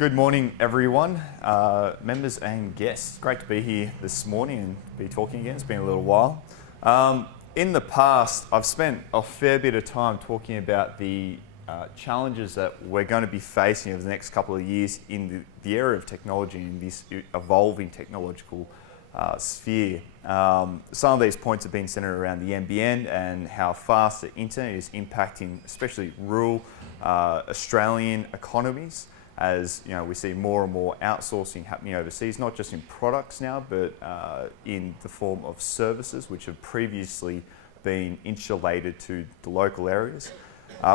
Good morning, everyone, members and guests. Great to be here this morning and be talking again. It's been a little while. In the past, I've spent a fair bit of time talking about the challenges that we're going to be facing over the next couple of years in the area of technology, in this evolving technological sphere. Some of these points have been centered around the NBN and how fast the internet is impacting especially rural Australian economies, as you know, we see more and more outsourcing happening overseas, not just in products now, but in the form of services which have previously been insulated to the local areas.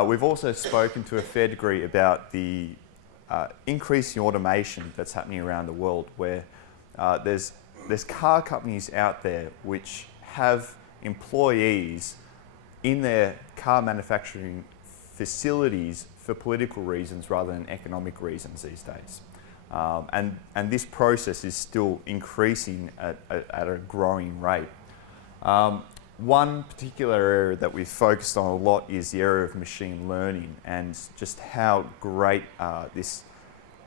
We've also spoken to a fair degree about the increasing automation that's happening around the world, where there's car companies out there which have employees in their car manufacturing facilities for political reasons rather than economic reasons these days. And this process is still increasing at a growing rate. One particular area that we've focused on a lot is the area of machine learning, and just how great this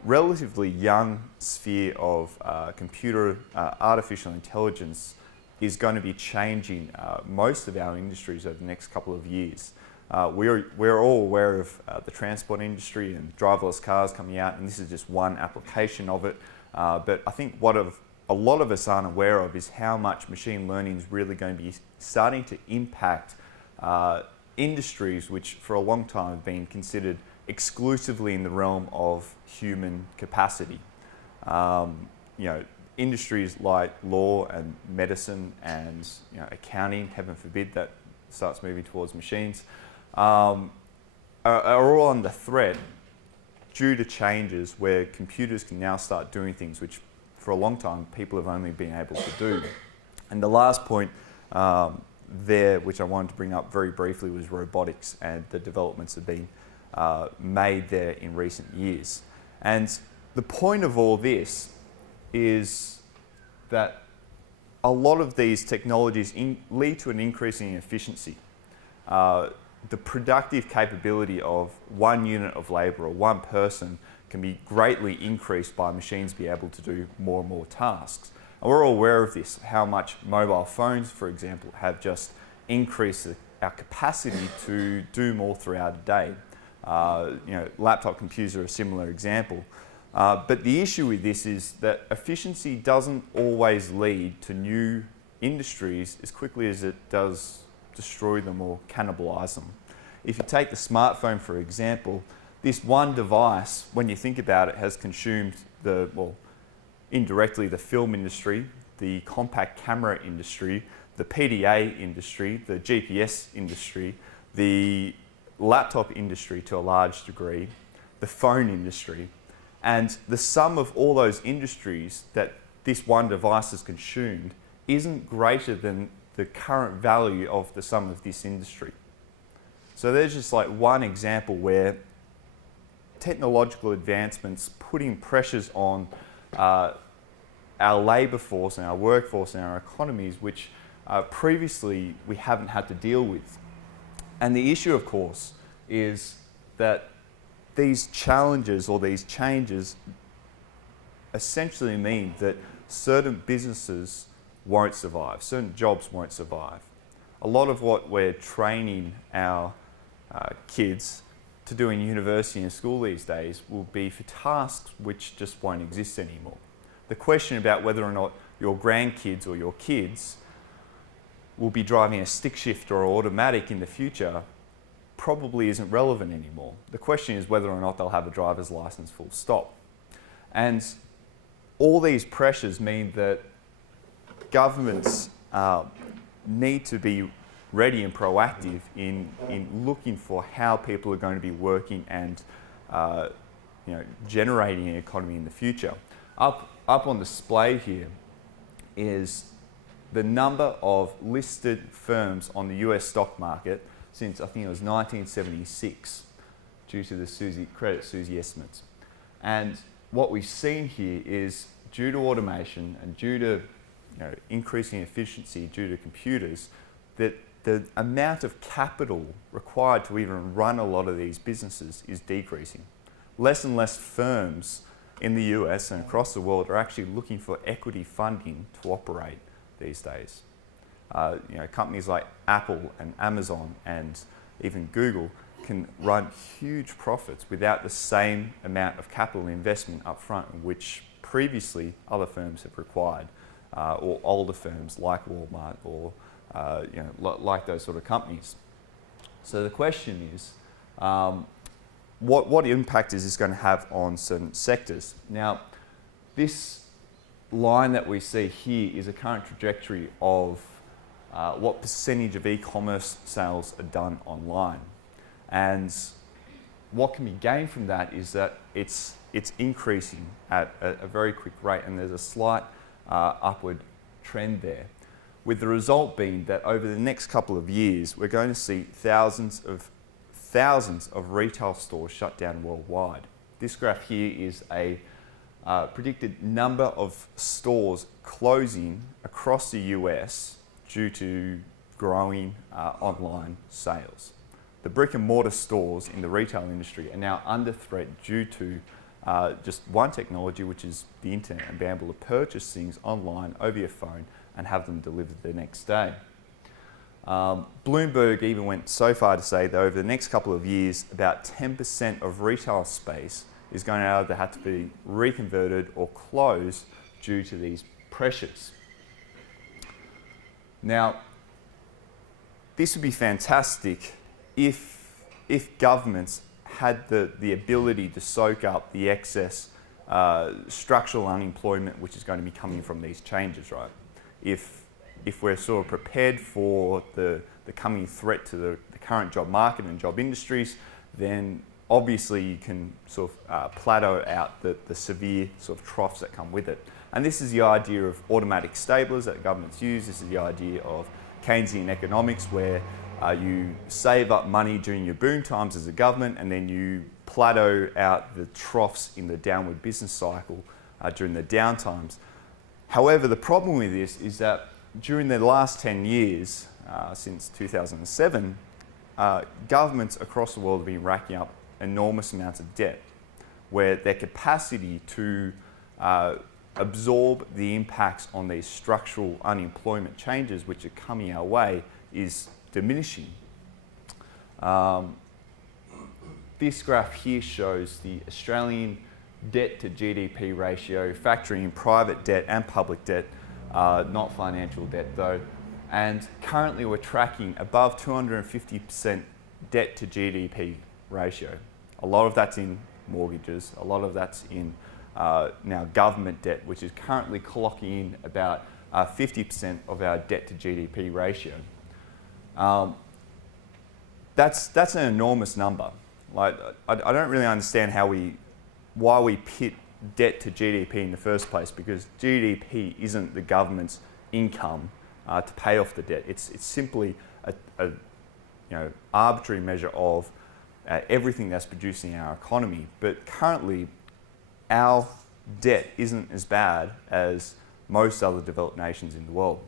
relatively young sphere of artificial intelligence is going to be changing most of our industries over the next couple of years. We're all aware of the transport industry and driverless cars coming out, and this is just one application of it. But I think what a lot of us aren't aware of is how much machine learning is really going to be starting to impact industries which for a long time have been considered exclusively in the realm of human capacity. Industries like law and medicine and accounting, heaven forbid that starts moving towards machines, are all under threat due to changes where computers can now start doing things which for a long time people have only been able to do. And the last point there, which I wanted to bring up very briefly, was robotics and the developments that have been made there in recent years. And the point of all this is that a lot of these technologies lead to an increase in efficiency. The productive capability of one unit of labour or one person can be greatly increased by machines being able to do more and more tasks. And we're all aware of this, how much mobile phones, for example, have just increased our capacity to do more throughout a day. Laptop computers are a similar example. But the issue with this is that efficiency doesn't always lead to new industries as quickly as it does destroy them or cannibalize them. If you take the smartphone, for example, this one device, when you think about it, has consumed indirectly the film industry, the compact camera industry, the PDA industry, the GPS industry, the laptop industry to a large degree, the phone industry. And the sum of all those industries that this one device has consumed isn't greater than the current value of the sum of this industry. So there's just like one example where technological advancements putting pressures on our labour force and our workforce and our economies, which previously we haven't had to deal with. And the issue, of course, is that these challenges or these changes essentially mean that certain businesses won't survive, certain jobs won't survive. A lot of what we're training our kids to do in university and school these days will be for tasks which just won't exist anymore. The question about whether or not your grandkids or your kids will be driving a stick shift or automatic in the future probably isn't relevant anymore. The question is whether or not they'll have a driver's license, full stop. And all these pressures mean that governments need to be ready and proactive in looking for how people are going to be working and generating an economy in the future. Up on display here is the number of listed firms on the US stock market since I think it was 1976, due to the Credit Suisse estimates. And what we've seen here is, due to automation and due to increasing efficiency due to computers, that the amount of capital required to even run a lot of these businesses is decreasing. Less and less firms in the US and across the world are actually looking for equity funding to operate these days. Companies like Apple and Amazon and even Google can run huge profits without the same amount of capital investment up front, which previously other firms have required, or older firms like Walmart or like those sort of companies. So the question is, what impact is this going to have on certain sectors? Now, this line that we see here is a current trajectory of what percentage of e-commerce sales are done online. And what can be gained from that is that it's increasing at a very quick rate, and there's a slight upward trend there, with the result being that over the next couple of years we're going to see thousands of retail stores shut down worldwide. This graph here is a predicted number of stores closing across the US due to growing online sales. The brick and mortar stores in the retail industry are now under threat due to just one technology, which is the internet, and being able to purchase things online over your phone and have them delivered the next day. Bloomberg even went so far to say that over the next couple of years, about 10% of retail space is going to either have to be reconverted or closed due to these pressures. Now, this would be fantastic if governments had the ability to soak up the excess structural unemployment which is going to be coming from these changes, right? If we're sort of prepared for the coming threat to the current job market and job industries, then obviously you can sort of plateau out the severe sort of troughs that come with it. And this is the idea of automatic stablers that governments use. This is the idea of Keynesian economics, where you save up money during your boom times as a government, and then you plateau out the troughs in the downward business cycle during the down times. However, the problem with this is that during the last 10 years, since 2007, governments across the world have been racking up enormous amounts of debt, where their capacity to absorb the impacts on these structural unemployment changes which are coming our way is diminishing. This graph here shows the Australian debt to GDP ratio, factoring in private debt and public debt, not financial debt though. And currently we're tracking above 250% debt to GDP ratio. A lot of that's in mortgages, a lot of that's in now government debt, which is currently clocking in about 50% of our debt to GDP ratio. That's an enormous number. Like, I don't really understand why we pit debt to GDP in the first place, because GDP isn't the government's income to pay off the debt. It's simply a arbitrary measure of everything that's producing our economy. But currently, our debt isn't as bad as most other developed nations in the world.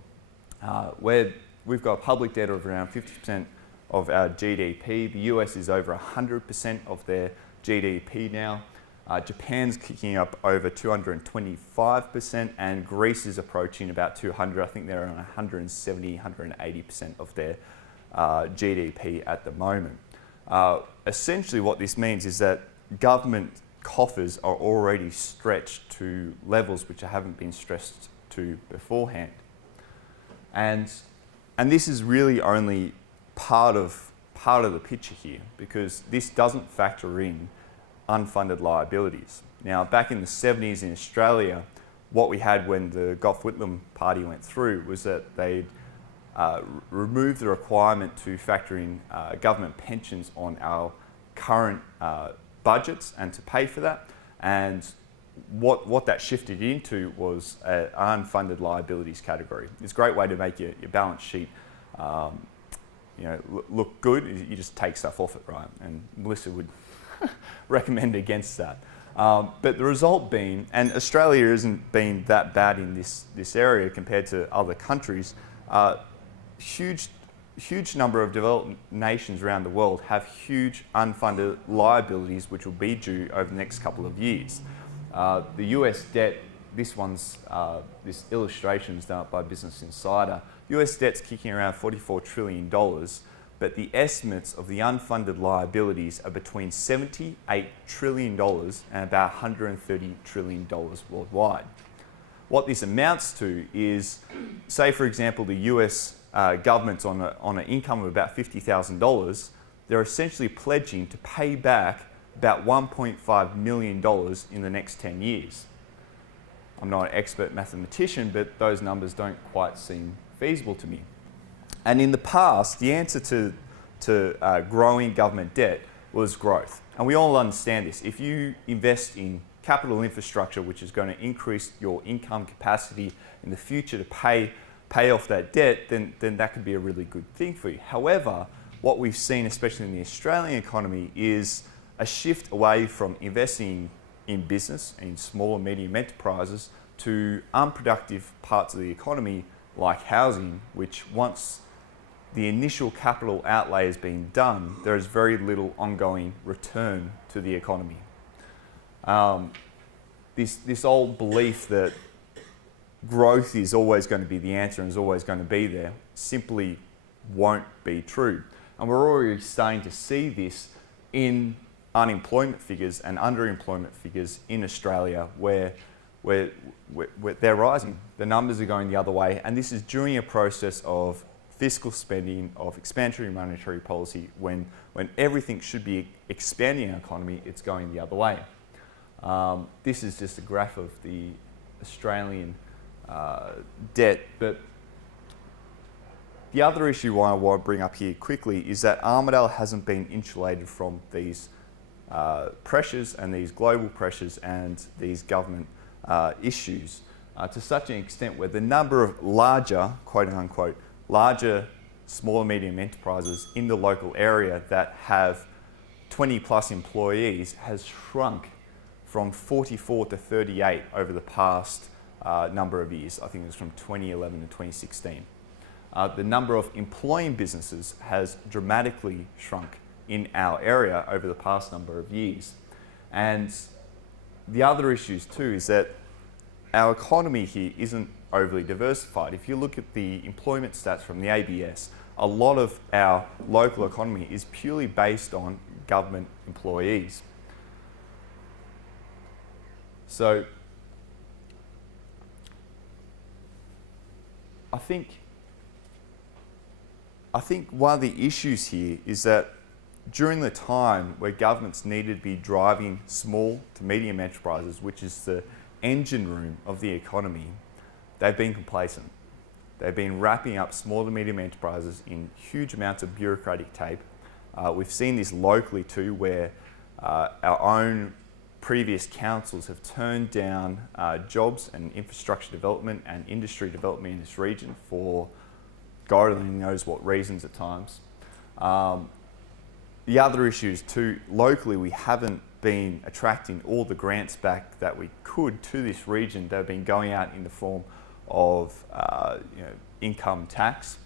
Where we've got public debt of around 50% of our GDP. The US is over 100% of their GDP now. Japan's kicking up over 225%, and Greece is approaching about 200. I think they're on 170, 180% of their GDP at the moment. Essentially what this means is that government coffers are already stretched to levels which haven't been stressed to beforehand. And this is really only part of the picture here, because this doesn't factor in unfunded liabilities. Now, back in the 70s in Australia, what we had when the Gough-Whitlam party went through was that they removed the requirement to factor in government pensions on our current budgets and to pay for that. And what that shifted into was an unfunded liabilities category. It's a great way to make your balance sheet look good. You just take stuff off it, right? And Melissa would recommend against that. But the result being, and Australia isn't been that bad in this area compared to other countries, huge number of developed nations around the world have huge unfunded liabilities which will be due over the next couple of years. The US debt, this illustration is done up by Business Insider. US debt's kicking around $44 trillion, but the estimates of the unfunded liabilities are between $78 trillion and about $130 trillion worldwide. What this amounts to is, say for example, the US government's on an income of about $50,000, they're essentially pledging to pay back about $1.5 million in the next 10 years. I'm not an expert mathematician, but those numbers don't quite seem feasible to me. And in the past, the answer to growing government debt was growth. And we all understand this. If you invest in capital infrastructure, which is going to increase your income capacity in the future to pay off that debt, then that could be a really good thing for you. However, what we've seen, especially in the Australian economy, is a shift away from investing in business and in small and medium enterprises to unproductive parts of the economy like housing, which once the initial capital outlay has been done, there is very little ongoing return to the economy. This old belief that growth is always going to be the answer and is always going to be there simply won't be true. And we're already starting to see this in unemployment figures and underemployment figures in Australia where they're rising. The numbers are going the other way, and this is during a process of fiscal spending, of expansionary monetary policy. When everything should be expanding our economy, it's going the other way. This is just a graph of the Australian debt, but the other issue I want to bring up here quickly is that Armidale hasn't been insulated from these pressures and these global pressures and these government issues to such an extent where the number of larger, quote unquote, larger small and medium enterprises in the local area that have 20 plus employees has shrunk from 44 to 38 over the past number of years. I think it was from 2011 to 2016. The number of employing businesses has dramatically shrunk in our area over the past number of years. And the other issues too is that our economy here isn't overly diversified. If you look at the employment stats from the ABS, a lot of our local economy is purely based on government employees. So I think one of the issues here is that during the time where governments needed to be driving small to medium enterprises, which is the engine room of the economy, they've been complacent. They've been wrapping up small to medium enterprises in huge amounts of bureaucratic tape. We've seen this locally too, where our own previous councils have turned down jobs and infrastructure development and industry development in this region for God only knows what reasons at times. The other issues too, locally we haven't been attracting all the grants back that we could to this region that have been going out in the form of income tax.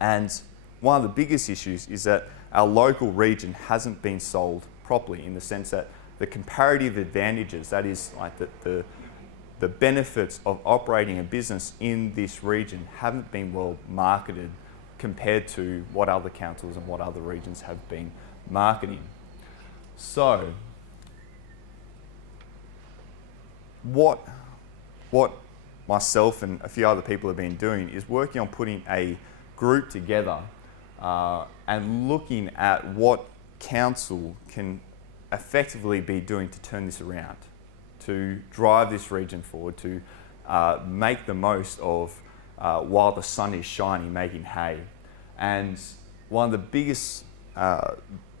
And one of the biggest issues is that our local region hasn't been sold properly, in the sense that the comparative advantages, that is like the benefits of operating a business in this region, haven't been well marketed compared to what other councils and what other regions have been marketing. So what myself and a few other people have been doing is working on putting a group together and looking at what council can effectively be doing to turn this around, to drive this region forward, to make the most of while the sun is shining, making hay. And one of the biggest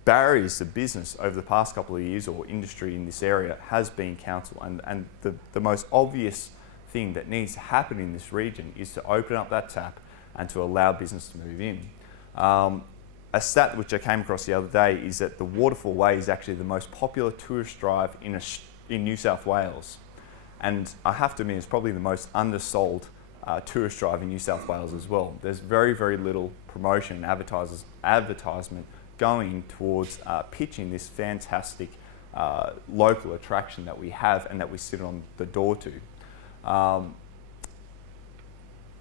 barriers to business over the past couple of years, or industry in this area, has been council. And the most obvious thing that needs to happen in this region is to open up that tap and to allow business to move in. A stat which I came across the other day is that the Waterfall Way is actually the most popular tourist drive in New South Wales. And I have to admit, it's probably the most undersold tourist drive in New South Wales as well. There's very, very little promotion and advertisement going towards pitching this fantastic local attraction that we have and that we sit on the door to.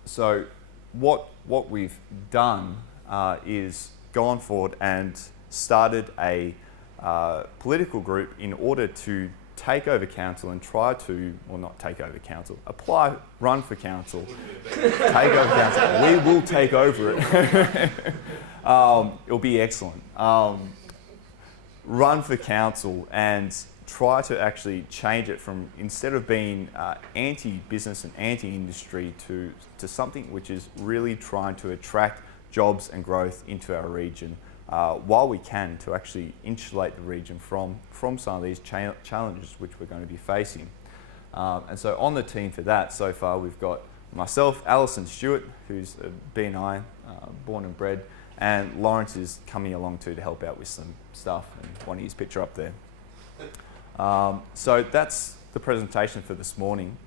So what we've done is gone forward and started a political group in order to take over council and try to, well, not take over council, run for council, take over council. We will take over it. It'll be excellent. Run for council and try to actually change it from, instead of being anti-business and anti-industry, to something which is really trying to attract jobs and growth into our region, while we can, to actually insulate the region from some of these challenges which we're going to be facing. And so on the team for that, so far we've got myself, Alison Stewart, who's a BNI, born and bred, and Lawrence is coming along too to help out with some stuff, and one of his picture up there. So that's the presentation for this morning.